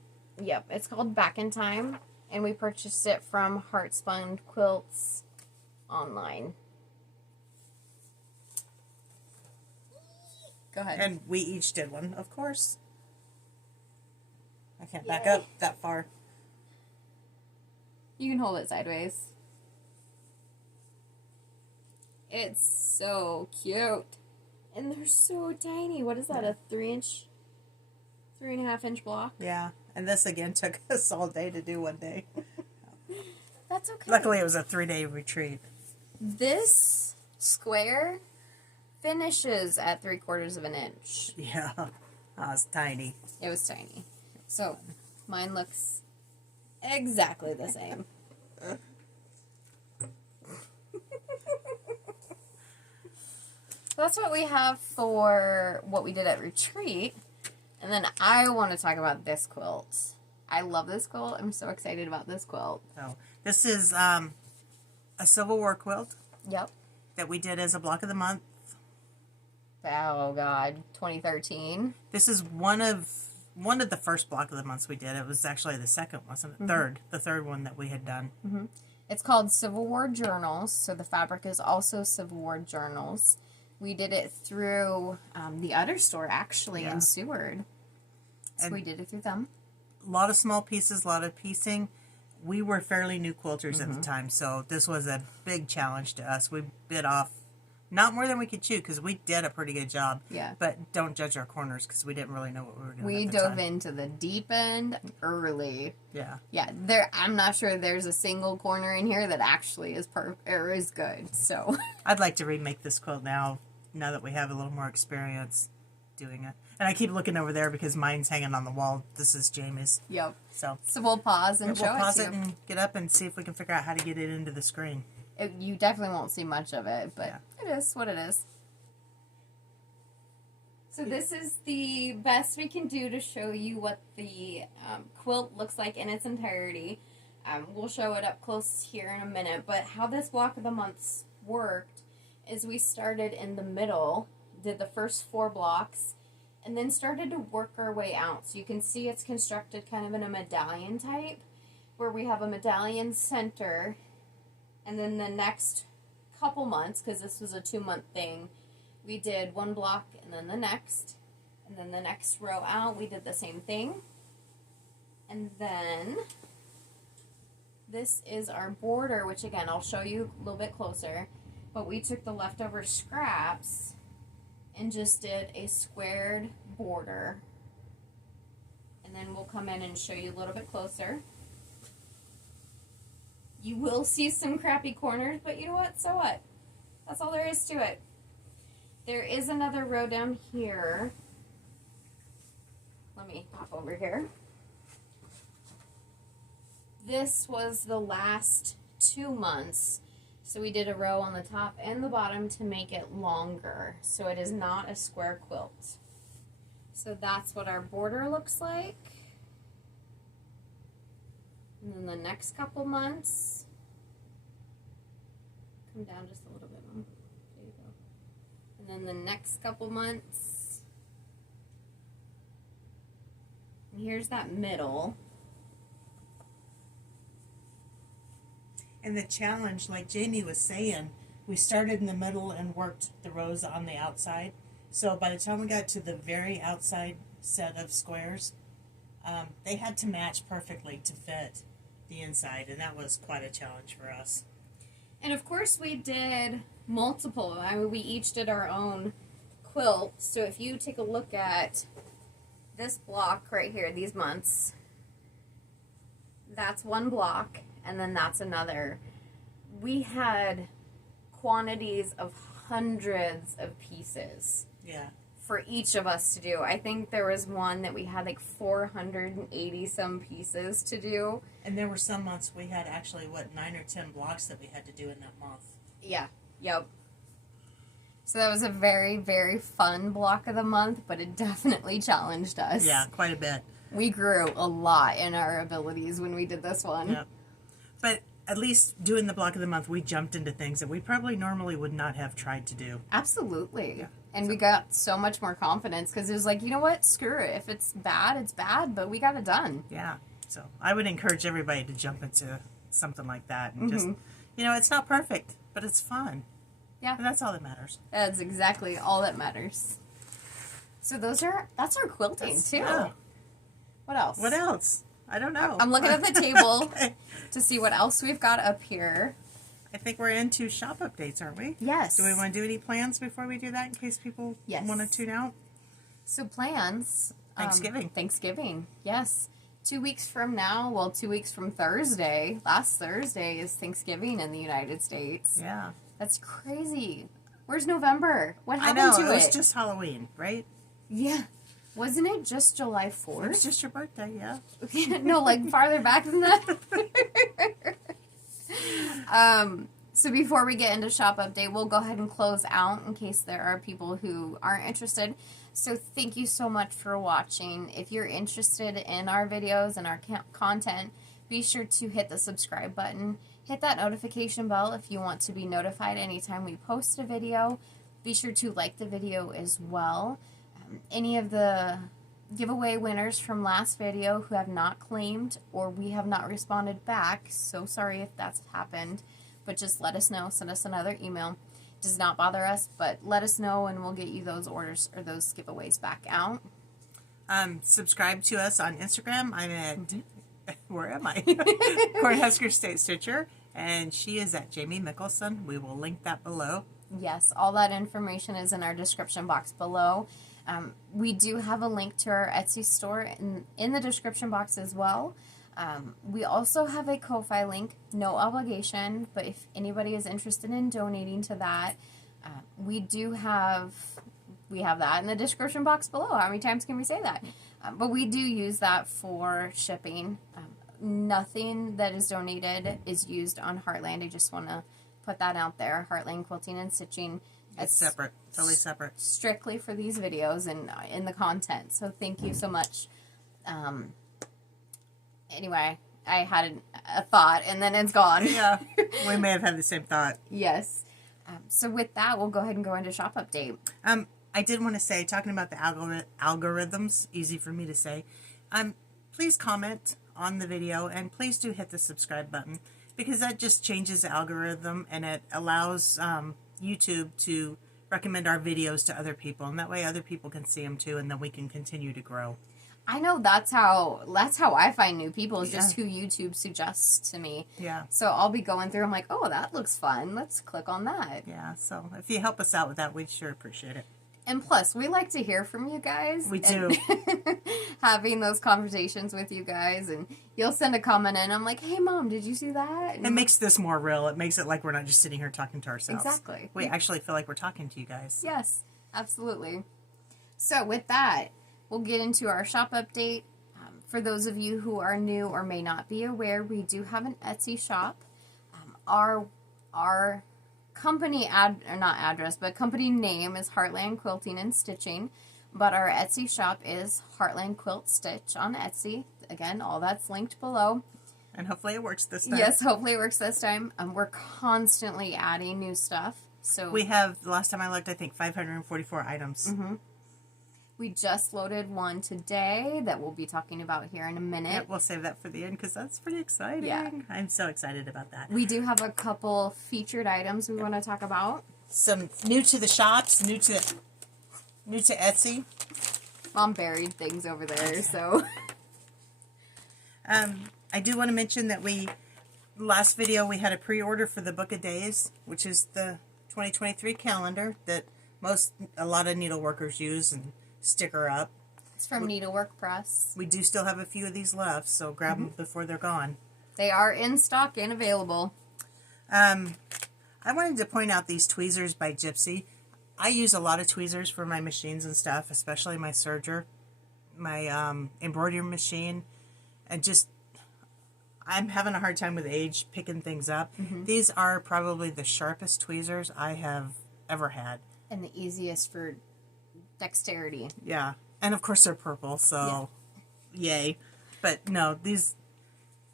Yep. It's called Back in Time. And we purchased it from Heartspun Quilts online. Go ahead. And we each did one, of course. I can't back up that far. You can hold it sideways. It's so cute. And they're so tiny. What is that, a 3.5 inch block? Yeah. And this, again, took us all day to do one day. That's okay. Luckily, it was a 3-day retreat. This square finishes at 3/4 of an inch. Yeah. Oh, it's tiny. It was tiny. So mine looks exactly the same. That's what we have for what we did at retreat. And then I want to talk about this quilt. I love this quilt. I'm so excited about this quilt. So this is a Civil War quilt. Yep. That we did as a block of the month. Oh God, 2013. This is one of the first block of the months we did. It was actually the second, wasn't it? Mm-hmm. The third one that we had done. Mm-hmm. It's called Civil War Journals, so the fabric is also Civil War Journals. We did it through the other store, actually, in Seward. So we did it through them. A lot of small pieces, a lot of piecing. We were fairly new quilters at the time, so this was a big challenge to us. We bit off not more than we could chew because we did a pretty good job. Yeah. But don't judge our corners because we didn't really know what we were doing. We at the dove time. into the deep end early. Yeah. Yeah, I'm not sure there's a single corner in here that actually is is good. So I'd like to remake this quilt now that we have a little more experience doing it. And I keep looking over there because mine's hanging on the wall. This is Jamie's. Yep. So we'll pause and we'll show pause it it to you. and get up and see if we can figure out how to get it into the screen. You definitely won't see much of it, but it is what it is. So this is the best we can do to show you what the quilt looks like in its entirety. We'll show it up close here in a minute, but how this block of the months worked is we started in the middle, did the first 4 blocks, and then started to work our way out. So you can see it's constructed kind of in a medallion type, where we have a medallion center, and then the next couple months, because this was a 2-month thing, we did 1 block and then the next row out we did the same thing. And then this is our border, which again I'll show you a little bit closer, but we took the leftover scraps and just did a squared border, and then we'll come in and show you a little bit closer. You will see some crappy corners, but you know what? So what? That's all there is to it. There is another row down here. Let me hop over here. This was the last 2 months. So we did a row on the top and the bottom to make it longer. So it is not a square quilt. So that's what our border looks like. And then the next couple months, come down just a little bit more. There you go. And then the next couple months, and here's that middle. And the challenge, like Jamie was saying, we started in the middle and worked the rows on the outside. So by the time we got to the very outside set of squares, they had to match perfectly to fit the inside, and that was quite a challenge for us. And of course we did multiple. I mean, we each did our own quilt. So if you take a look at this block right here, these months, that's 1 block, and then that's another. We had quantities of hundreds of pieces. Yeah. For each of us to do. I think there was one that we had like 480 some pieces to do. And there were some months we had actually, 9 or 10 blocks that we had to do in that month. Yeah. Yep. So that was a very, very fun block of the month, but it definitely challenged us. Yeah, quite a bit. We grew a lot in our abilities when we did this one. Yeah. But at least doing the block of the month, we jumped into things that we probably normally would not have tried to do. Absolutely. Yeah. And we got so much more confidence because it was like, you know what? Screw it. If it's bad, it's bad, but we got it done. Yeah. So I would encourage everybody to jump into something like that. And just, it's not perfect, but it's fun. Yeah. And that's all that matters. That's exactly all that matters. So that's our quilting too. Yeah. What else? What else? I don't know. I'm looking at the table Okay. to see what else we've got up here. I think we're into shop updates, aren't we? Yes. Do we want to do any plans before we do that in case people want to tune out? So plans. Thanksgiving. Yes. 2 weeks from now, 2 weeks from Thursday, last Thursday is Thanksgiving in the United States. Yeah. That's crazy. Where's November? What I happened know, to it it? was just Halloween, right? Yeah. Wasn't it just July It 4th? was just your birthday, yeah. No, like farther back than that. So before we get into shop update, we'll go ahead and close out in case there are people who aren't interested. So thank you so much for watching. If you're interested in our videos and our content, be sure to hit the subscribe button. Hit that notification bell if you want to be notified anytime we post a video. Be sure to like the video as well. Any of the giveaway winners from last video who have not claimed or we have not responded back, so sorry if that's happened, but just let us know. Send us another email. Does not bother us, but let us know and we'll get you those orders or those giveaways back out. Subscribe to us on Instagram. I'm at, where am I? Cornhusker State Stitcher, and she is at Jamie Mickelson. We will link that below. Yes, all that information is in our description box below. We do have a link to our Etsy store in the description box as well. We also have a Ko-Fi link, no obligation, but if anybody is interested in donating to that, we have that in the description box below. How many times can we say that? But we do use that for shipping. Nothing that is donated is used on Heartland. I just want to put that out there. Heartland Quilting and Stitching. It's separate, totally separate. Strictly for these videos and in the content. So thank you so much. Anyway, I had a thought and then it's gone. Yeah, we may have had the same thought. Yes. So with that, we'll go ahead and go into shop update. I did want to say, talking about the algorithms, easy for me to say, please comment on the video and please do hit the subscribe button because that just changes the algorithm and it allows YouTube to recommend our videos to other people, and that way other people can see them too, and then we can continue to grow. I know that's how I find new people is just who YouTube suggests to me. Yeah. So I'll be going through. I'm like, oh, that looks fun. Let's click on that. Yeah. So if you help us out with that, we'd sure appreciate it. And plus, we like to hear from you guys. We do. Having those conversations with you guys, and you'll send a comment in. I'm like, hey, Mom, did you see that? And it makes this more real. It makes it like we're not just sitting here talking to ourselves. Exactly. We actually feel like we're talking to you guys. Yes, absolutely. So with that, we'll get into our shop update. For those of you who are new or may not be aware, we do have an Etsy shop. Our company company name is Heartland Quilting and Stitching, but our Etsy shop is HeartlandQuiltStitch on Etsy. Again, all that's linked below. And hopefully it works this time. Yes, hopefully it works this time. We're constantly adding new stuff. So we have, the last time I looked, I think 544 items. Mm-hmm. We just loaded one today that we'll be talking about here in a minute. Yep, we'll save that for the end because that's pretty exciting. Yeah. I'm so excited about that. We do have a couple featured items we want to talk about. Some new to the shops, new to Etsy. Mom buried things over there, so. I do want to mention that last video we had a pre-order for the Book of Days, which is the 2023 calendar that a lot of needleworkers use and sticker up. It's from Needlework Press. We do still have a few of these left, so grab them before they're gone. They are in stock and available. I wanted to point out these tweezers by Gypsy. I use a lot of tweezers for my machines and stuff, especially my serger, my embroidery machine, and I'm having a hard time with age picking things up. These are probably the sharpest tweezers I have ever had. And the easiest for dexterity. Yeah. And of course they're purple, so yay. But no,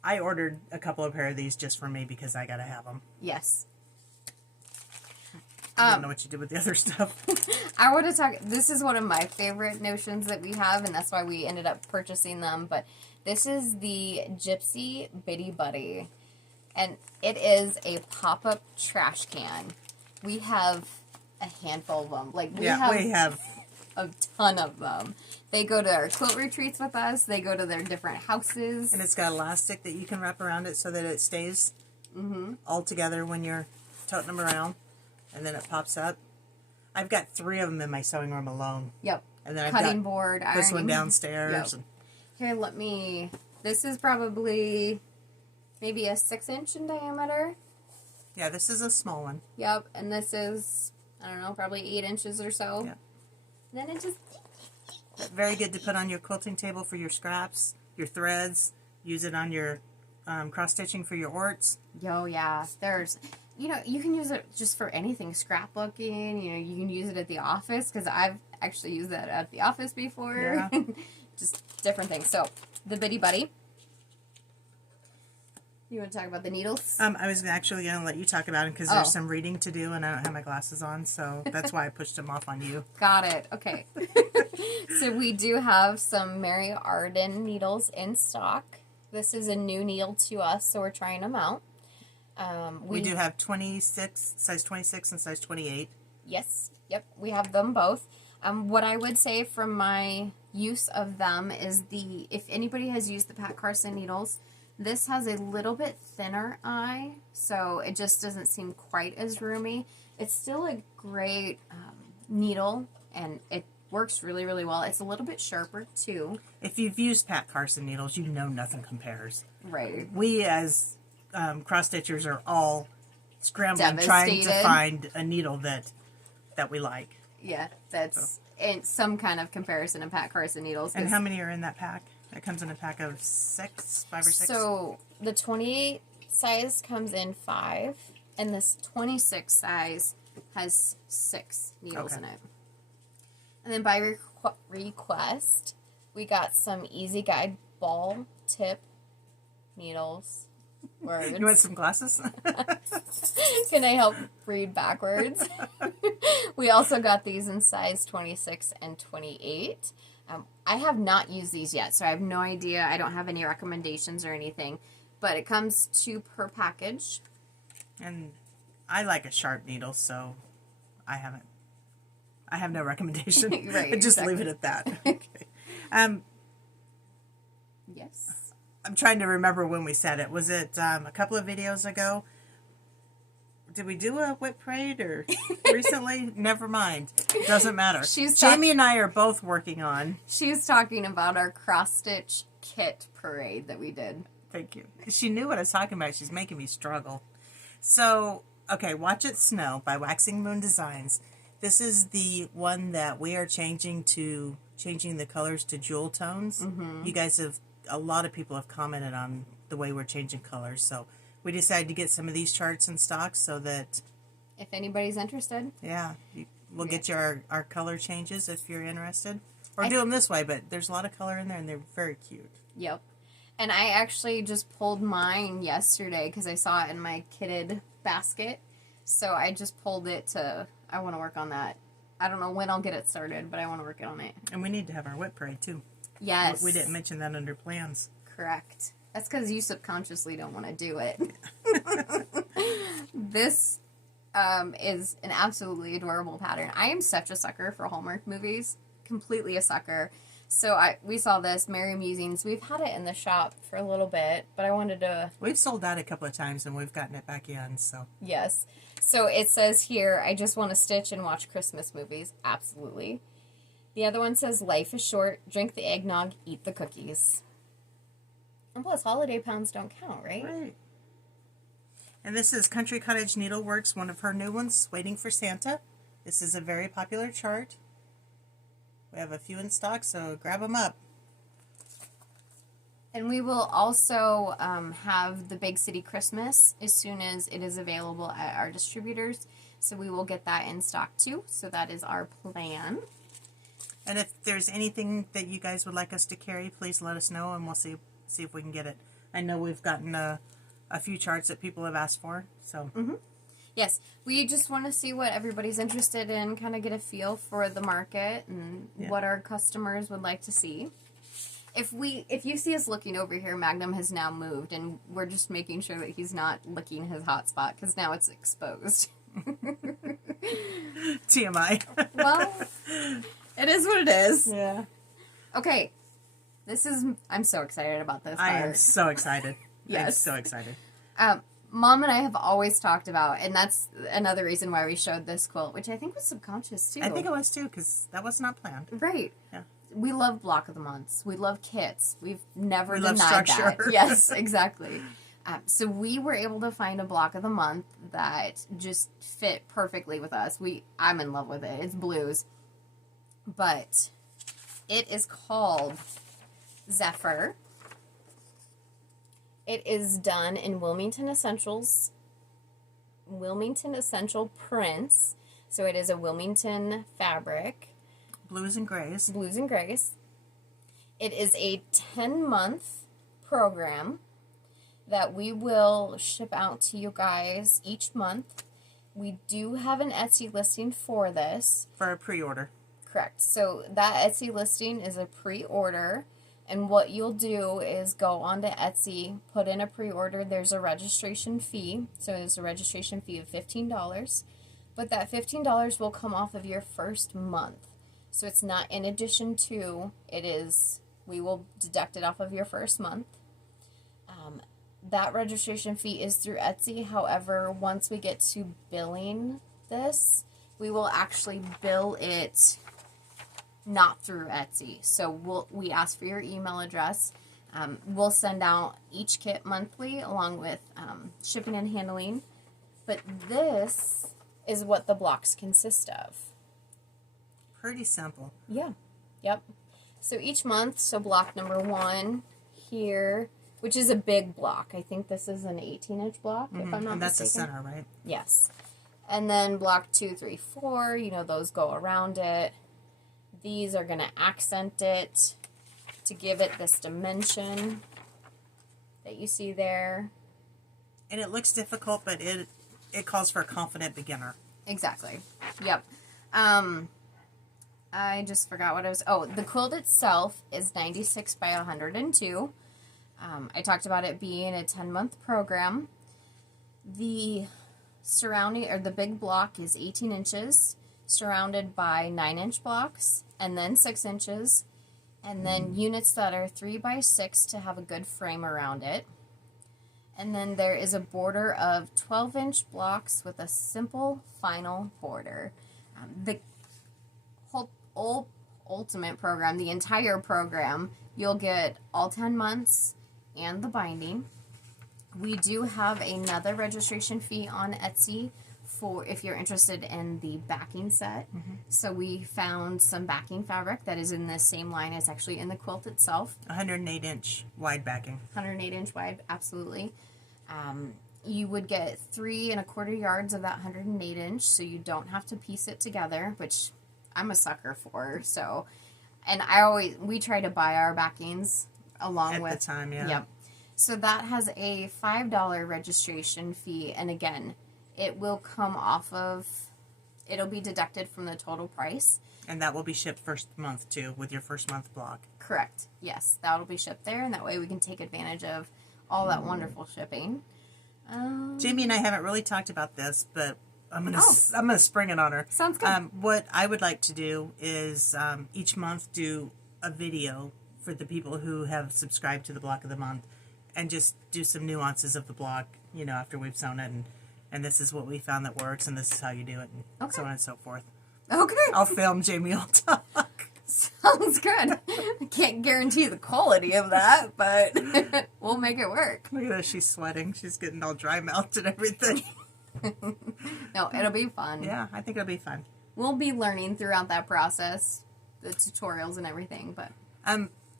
I ordered a couple of pair of these just for me because I gotta have them. Yes. I don't know what you did with the other stuff. I want to talk, this is one of my favorite notions that we have, and that's why we ended up purchasing them, but this is the Gypsy Bitty Buddy, and it is a pop-up trash can. We have a handful of them. We have a ton of them. They go to our quilt retreats with us. They go to their different houses. And it's got elastic that you can wrap around it so that it stays all together when you're toting them around. And then it pops up. I've got 3 of them in my sewing room alone. Yep. And then Cutting I've got board, this ironing. one downstairs. Yep. Here, this is probably maybe a 6-inch in diameter. Yeah, this is a small one. Yep, and this is, I don't know, probably 8 inches or so. Yeah. And then it just... Very good to put on your quilting table for your scraps, your threads. Use it on your cross-stitching for your orts. Oh, yeah. There's, you know, you can use it just for anything. Scrapbooking, you know, you can use it at the office, because I've actually used that at the office before. Yeah. Just different things. So, the Bitty Buddy. You want to talk about the needles? I was actually going to let you talk about it because there's some reading to do and I don't have my glasses on, so that's why I pushed them off on you. Got it. Okay. So we do have some Mary Arden needles in stock. This is a new needle to us, so we're trying them out. We do have 26, size 26 and size 28. Yes. Yep. We have them both. What I would say from my use of them is if anybody has used the Pat Carson needles, this has a little bit thinner eye, so it just doesn't seem quite as roomy. It's still a great needle, and it works really, really well. It's a little bit sharper, too. If you've used Pat Carson needles, you know nothing compares. Right. We, as cross-stitchers, are all scrambling, trying to find a needle that we like. Yeah, that's in some kind of comparison of Pat Carson needles. And how many are in that pack? It comes in a pack of 6, 5 or 6? So, the 28 size comes in 5, and this 26 size has 6 needles in it. And then by request, we got some Easy Guide ball tip needles. Words. You want some glasses? Can I help read backwards? We also got these in size 26 and 28. I have not used these yet, so I have no idea. I don't have any recommendations or anything. But it comes 2 per package. And I like a sharp needle, so I have no recommendation. Right, just leave it at that. Okay. Yes. I'm trying to remember when we said it. Was it a couple of videos ago? Did we do a whip parade or recently? Never mind. Doesn't matter. Jamie and I are both working on. She's talking about our cross-stitch kit parade that we did. Thank you. She knew what I was talking about. She's making me struggle. So, okay, Watch It Snow by Waxing Moon Designs. This is the one that we are changing the colors to jewel tones. Mm-hmm. You guys a lot of people have commented on the way we're changing colors, so we decided to get some of these charts in stock so that if anybody's interested, we'll get you our color changes if you're interested, or do them this way. But there's a lot of color in there, and they're very cute. Yep. And I actually just pulled mine yesterday because I saw it in my kitted basket, so I just pulled it I want to work on that. I don't know when I'll get it started, but I want to work on it. And we need to have our whip parade too. Yes. We didn't mention that under plans. Correct. That's because you subconsciously don't want to do it. This is an absolutely adorable pattern. I am such a sucker for Hallmark movies. Completely a sucker. So we saw this, Merry Musings. We've had it in the shop for a little bit, but I wanted to... We've sold out a couple of times, and we've gotten it back in, so... Yes. So it says here, I just want to stitch and watch Christmas movies. Absolutely. The other one says, life is short, drink the eggnog, eat the cookies. And plus, holiday pounds don't count, right? Right. And this is Country Cottage Needleworks, one of her new ones, Waiting for Santa. This is a very popular chart. We have a few in stock, so grab them up. And we will also have the Big City Christmas as soon as it is available at our distributors. So we will get that in stock too. So that is our plan. And if there's anything that you guys would like us to carry, please let us know, and we'll see if we can get it. I know we've gotten a few charts that people have asked for, so. Mm-hmm. Yes, we just want to see what everybody's interested in, kind of get a feel for the market and what our customers would like to see. If you see us looking over here, Magnum has now moved, and we're just making sure that he's not licking his hot spot, because now it's exposed. TMI. Well, it is what it is. Yeah. Okay. I'm so excited about this part. I am so excited. Yes. I'm so excited. Mom and I have always talked about, and that's another reason why we showed this quilt, which I think was subconscious too. I think it was too, because that was not planned. Right. Yeah. We love block of the months. We love kits. We've never we denied love structure. that. Yes, exactly. So we were able to find a block of the month that just fit perfectly with us. I'm in love with it. It's blues. But it is called Zephyr. It is done in Wilmington Essential prints. So it is a Wilmington fabric. Blues and grays. Blues and grays. It is a 10-month program that we will ship out to you guys each month. We do have an Etsy listing for this. For a pre-order. Correct. So that Etsy listing is a pre-order. And what you'll do is go onto Etsy, put in a pre-order. There's a registration fee. So there's a registration fee of $15. But that $15 will come off of your first month. So it's not in addition to, we will deduct it off of your first month. That registration fee is through Etsy. However, once we get to billing this, we will actually bill it not through Etsy. So we ask for your email address. We'll send out each kit monthly along with shipping and handling. But this is what the blocks consist of. Pretty simple. Yeah. Yep. So each month, so block number 1 here, which is a big block. I think this is an 18-inch block, if I'm not mistaken. And that's the center, right? Yes. And then block 2, 3, 4, those go around it. These are going to accent it to give it this dimension that you see there. And it looks difficult, but it calls for a confident beginner. Exactly. Yep. I just forgot what I was... Oh, the quilt itself is 96 by 102. I talked about it being a 10-month program. The the big block is 18 inches, surrounded by 9-inch blocks, and then 6 inches, and then units that are 3 by 6 to have a good frame around it. And then there is a border of 12-inch blocks with a simple final border. The whole ultimate program, the entire program, you'll get all 10 months and the binding. We do have another registration fee on Etsy for if you're interested in the backing set. Mm-hmm. So we found some backing fabric that is in the same line as actually in the quilt itself. 108-inch wide backing. 108-inch wide, absolutely. You would get 3 1/4 yards of that 108-inch, so you don't have to piece it together, which I'm a sucker for. So, and we try to buy our backings along with at the time, yeah. Yep. So that has a $5 registration fee, and again, it will come it'll be deducted from the total price. And that will be shipped first month too, with your first month block. Correct. Yes, that'll be shipped there, and that way we can take advantage of all that wonderful shipping. Jamie and I haven't really talked about this, but I'm gonna spring it on her. Sounds good. What I would like to do is each month do a video for the people who have subscribed to the block of the month, and just do some nuances of the block, after we've sewn it, and this is what we found that works, and this is how you do it, and so on and so forth. Okay. I'll film, Jamie will talk. Sounds good. I can't guarantee the quality of that, but we'll make it work. Look at her, she's sweating. She's getting all dry mouthed and everything. No, it'll be fun. Yeah, I think it'll be fun. We'll be learning throughout that process, the tutorials and everything, but...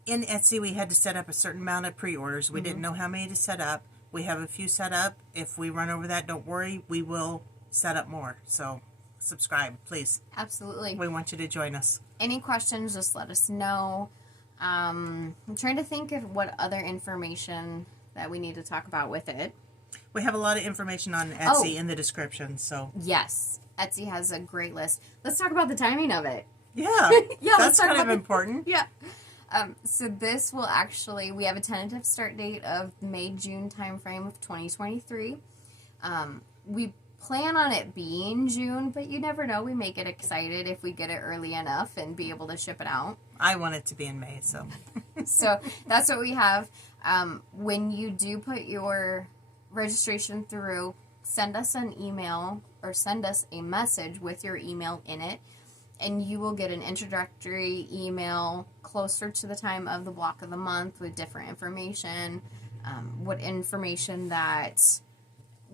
In Etsy, we had to set up a certain amount of pre-orders. We didn't know how many to set up. We have a few set up. If we run over that, don't worry. We will set up more. So subscribe, please. Absolutely. We want you to join us. Any questions, just let us know. I'm trying to think of what other information that we need to talk about with it. We have a lot of information on Etsy in the description. So yes, Etsy has a great list. Let's talk about the timing of it. Yeah, that's kind of important. Yeah. So this will actually, we have a tentative start date of May-June timeframe of 2023. We plan on it being June, but you never know. We may get excited if we get it early enough and be able to ship it out. I want it to be in May, so. So that's what we have. When you do put your registration through, send us an email or send us a message with your email in it, and you will get an introductory email closer to the time of the block of the month with different information. what information that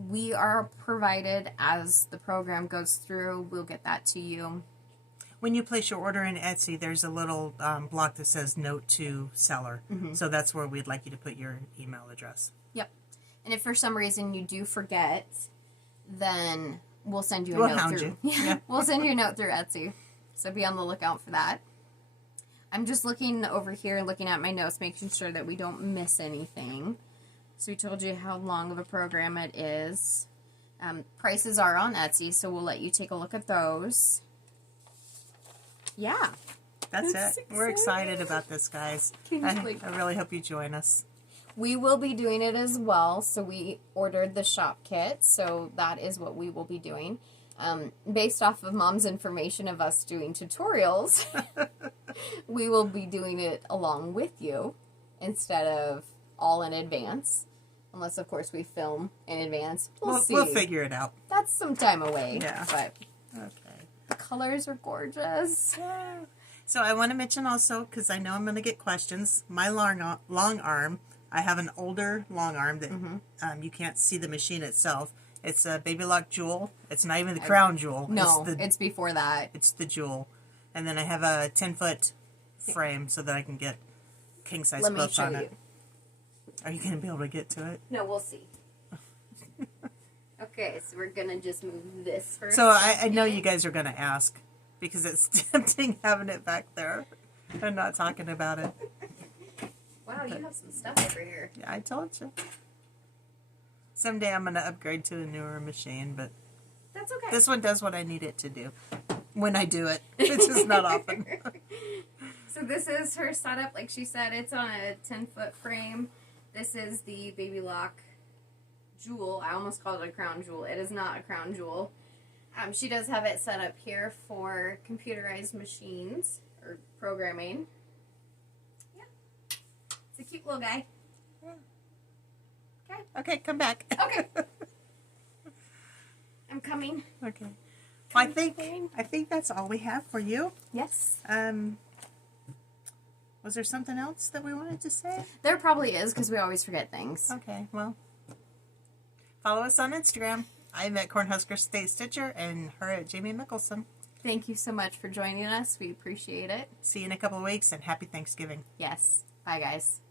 we are provided as the program goes through. We'll get that to you. When you place your order in Etsy, there's a little block that says note to seller. So that's where we'd like you to put your email address. Yep. And if for some reason you do forget, then we'll send you a We'll note hound through. you. Yeah. We'll send you a note through Etsy. So be on the lookout for that. I'm just looking over here, looking at my notes, making sure that we don't miss anything. So we told you how long of a program it is. Prices are on Etsy, so we'll let you take a look at those. Yeah. That's That's it. We're excited about this, guys. I really hope you join us. We will be doing it as well. So we ordered the shop kit, so that is what we will be doing. Based off of Mom's information of us doing tutorials, we will be doing it along with you instead of all in advance. Unless, of course, we film in advance. We'll see. We'll figure it out. That's some time away. Yeah. But Okay. the colors are gorgeous. So I want to mention also, because I know I'm going to get questions, my long arm, I have an older long arm that you can't see the machine itself. It's a Baby Lock Jewel. It's not even the crown jewel. No, it's before that. It's the jewel. And then I have a 10-foot frame so that I can get king-size quilts on it. Are you going to be able to get to it? No, we'll see. Okay, so we're going to just move this first. So I know you guys are going to ask, because it's tempting having it back there and not talking about it. Wow, you have some stuff over here. Yeah, I told you. Someday I'm going to upgrade to a newer machine, but That's okay. this one does what I need it to do. When I do it. It's just not often. So this is her setup. Like she said, it's on a 10-foot frame. This is the Baby Lock Jewel. I almost called it a crown jewel. It is not a crown jewel. She does have it set up here for computerized machines or programming. Yeah. It's a cute little guy. Yeah. Okay. Okay, come back. Okay. I'm coming. Okay. Well, I think that's all we have for you. Yes. Was there something else that we wanted to say? There probably is, because we always forget things. Okay, well, follow us on Instagram. I'm at Cornhusker State Stitcher and her at Jamie Mickelson. Thank you so much for joining us. We appreciate it. See you in a couple of weeks and happy Thanksgiving. Yes. Bye, guys.